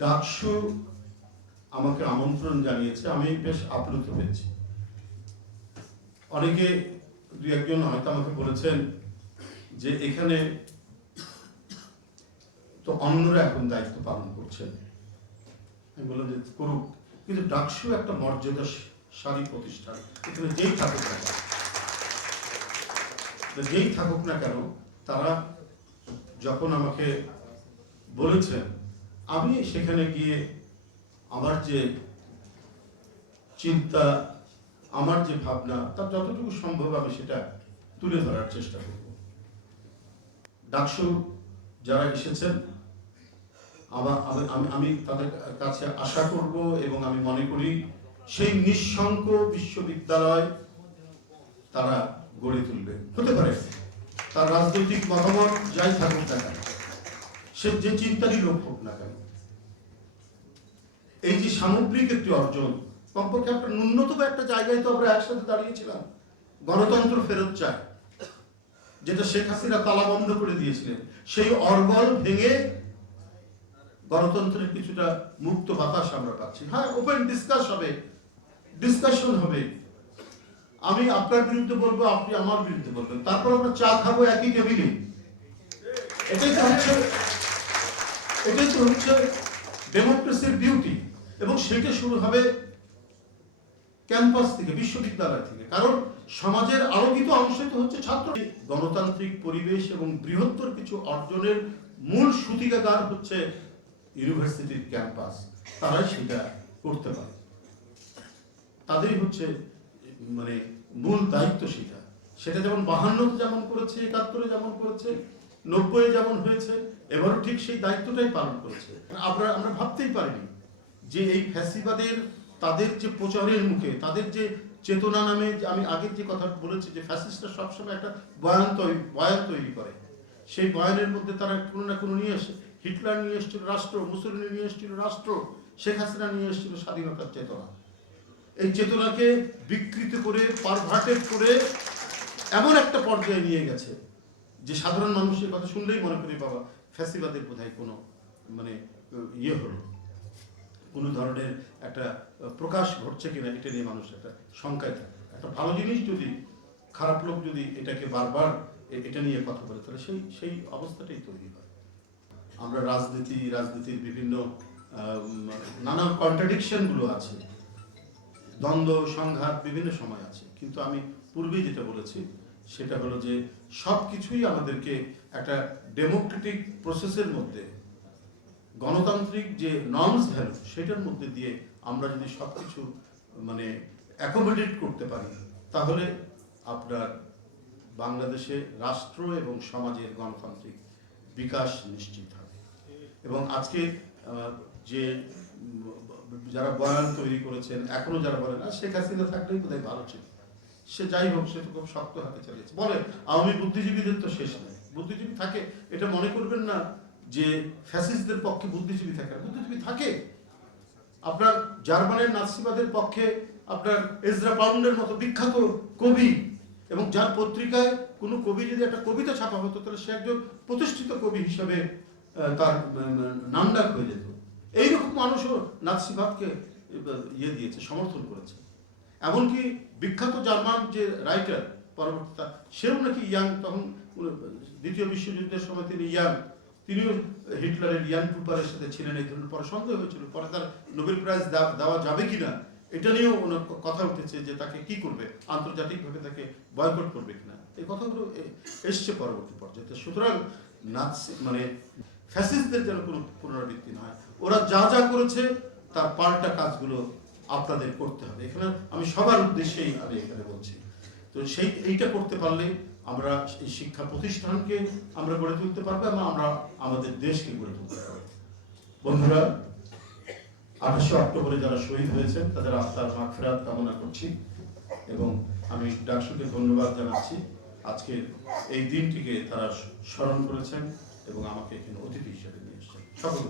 ডাকসু আমাকে আমন্ত্রণ জানিয়েছে, আমি বেশ আপ্লুত হয়েছি। অনেকে দু একজন হয়তো আমাকে বলেছেন যে এখানে তো অন্যরা এখন দায়িত্ব পালন করছেন। আমি বললাম যে করুক, কিন্তু ডাকসু একটা মর্যাদা মর্যাদাশালী প্রতিষ্ঠান। এখানে যেই থাকুক না যেই থাকুক না কেন, তারা যখন আমাকে বলেছেন আমি সেখানে গিয়ে আমার যে চিন্তা, আমার যে ভাবনা, তার যতটুকু সম্ভব আমি সেটা তুলে ধরার চেষ্টা করব। ডাকসু যারা এসেছেন, আমার, আমি, আমি- তাদের কাছে আশা করব এবং আমি মনে করি সেই নিঃশঙ্ক বিশ্ববিদ্যালয় তারা গড়ে তুলবে। হতে পারে, তার রাজনৈতিক মতামত যাই থাকুক কেন সে যে চিন্তারই লোক হোক না কেন। এই যে সামগ্রিক একটি অর্জন, কমপক্ষে একটা ন্যূনতম একটা জায়গায় তো আমরা একসাথে দাঁড়িয়েছিলাম। গণতন্ত্র ফেরত চায় যেটা শেখ হাসিনা তালা বন্ধ করে দিয়েছিলেন। সেই অর্গল ভেঙে গণতন্ত্রের কিছুটা মুক্ত বাতাস আমরা পাচ্ছি। হ্যাঁ ওপেন ডিসকাস হবে ডিসকাশন হবে। আমি আপনার বিরুদ্ধে বলব, আপনি আমার বিরুদ্ধে বলবেন। তারপর আমরা চা খাব একই টেবিলে এটাই হচ্ছে এটাই তো হচ্ছে ডেমোক্রেসির বিউটি এবং সেটা শুরু হবে ক্যাম্পাস থেকে, বিশ্ববিদ্যালয় থেকে। কারণ সমাজের আলোকিত অংশ তো হচ্ছে ছাত্র। গণতান্ত্রিক পরিবেশ এবং বৃহত্তর কিছু অর্জনের মূল সূতিকাগার হচ্ছে ইউনিভার্সিটির ক্যাম্পাস তারাই সেটা করতে পারে। তাদেরই হচ্ছে মানে মূল দায়িত্ব সেটা। সেটা যেমন বাহান্নতে যেমন করেছে, একাত্তরে যেমন করেছে নব্বই যেমন হয়েছে, এবারও ঠিক সেই দায়িত্বটাই পালন করেছে। আমরা আমরা ভাবতেই পারিনি যে এই ফ্যাসিবাদের, তাদের যে প্রচারের মুখে, তাদের যে চেতনা নামে আমি আগের যে কথা বলেছি যে ফ্যাসিস্টরা সবসময় একটা বয়ান তৈরি বয়ান তৈরি করে। সেই বয়ানের মধ্যে তারা কোনো না কোনো নিয়ে আসে হিটলার নিয়ে এসেছিল রাষ্ট্র, মুসলিম নিয়ে এসেছিল রাষ্ট্র, শেখ হাসিনা নিয়ে এসেছিল স্বাধীনতার চেতনা। এই চেতনাকে বিকৃত করে পারভার্টেড করে এমন একটা পর্যায়ে নিয়ে গেছে। যে সাধারণ মানুষের কথা শুনলেই মনে করি, বাবা, ফ্যাসিবাদের বোধহয় কোনো মানে ইয়ে হলো কোনো ধরনের একটা প্রকাশ ঘটছে কিনা, এটা নিয়ে মানুষ একটা শঙ্কায় থাকে। একটা ভালো জিনিস যদি, খারাপ লোক যদি এটাকে বারবার এটা নিয়ে কথা বলে, তাহলে সেই সেই অবস্থাটাই তৈরি হয়। আমরা রাজনীতি, রাজনীতির বিভিন্ন নানা কন্ট্রাডিকশনগুলো আছে। দ্বন্দ্ব, সংঘাত বিভিন্ন সময় আছে। কিন্তু আমি পূর্বেই যেটা বলেছি সেটা হলো যে সব কিছুই আমাদেরকে একটা ডেমোক্রেটিক প্রসেসের মধ্যে, গণতান্ত্রিক যে নর্মস ভ্যালু সেটার মধ্যে দিয়ে আমরা যদি সব কিছু মানে অ্যাকোমোডেট করতে পারি, তাহলে আপনার বাংলাদেশে রাষ্ট্র এবং সমাজের গণতান্ত্রিক বিকাশ নিশ্চিত হবে। এবং আজকে যে যারা বয়ান তৈরি করেছেন, এখনও যারা বলেন আর শেখ হাসিনা থাকলেই বোধহয় ভালো ছিল। সে যাই হোক, সে তো খুব শক্ত হাতে চালিয়েছে। বলে, আওয়ামী বুদ্ধিজীবীদের তো শেষ নেই। বুদ্ধিজীবী থাকে, এটা মনে করবেন না যে ফ্যাসিস্টদের পক্ষে বুদ্ধিজীবী থাকে বুদ্ধিজীবী থাকে। আপনার জার্মানের নাৎসিবাদের পক্ষে আপনার এজরা পাউন্ডের মতো বিখ্যাত কবি এবং যার পত্রিকায় কোনো কবি যদি একটা কবিতা ছাপা হতো, তাহলে সে একজন প্রতিষ্ঠিত কবি হিসাবে তার নামডাক হয়ে যেত। এইরকম মানুষও নাৎসিবাদকে ইয়ে দিয়েছে, সমর্থন করেছে। এমনকি বিখ্যাত জার্মান যে রাইটার, পরবর্তী তা- সেও নাকি ইয়াং, তখন দ্বিতীয় বিশ্বযুদ্ধের সময় তিনি ইয়াং, তিনিও হিটলারের ইয়ান টুপারের সাথে ছিলেন, এই ধরনের পরে সন্দেহ হয়েছিল, পরে তার নোবেল প্রাইজ দেওয়া- যাবে কিনা, এটা নিয়েও ওনার কথা উঠেছে যে তাকে কি করবে, আন্তর্জাতিকভাবে তাকে বয়কট করবে কিনা। এই কথাগুলো এসছে পরবর্তী পর্যায়ে। সুতরাং নাৎসি মানে ফ্যাসিস্টদের যেন কোনো পুনরাবৃত্তি না হয়, ওরা যা যা করেছে, তার পাল্টা কাজগুলো আপনাদের করতে হবে। এখানে আমি সবার উদ্দেশ্যেই আমি এখানে বলছি। তো সেই এইটা করতে পারলে আমরা এই শিক্ষা প্রতিষ্ঠানকে আমরা গড়ে তুলতে পারব এবং আমরা আমাদের দেশকে গড়ে তুলতে পারব। বন্ধুরা, আঠাশে অক্টোবরে যারা শহীদ হয়েছেন, তাদের আত্মার মাগফিরাত কামনা করছি এবং আমি ডাকসুকে ধন্যবাদ জানাচ্ছি। আজকে এই দিনটিকে তারা স্মরণ করেছেন এবং আমাকে এখানে অতিথি হিসেবে নিয়ে এসেছেন। সকল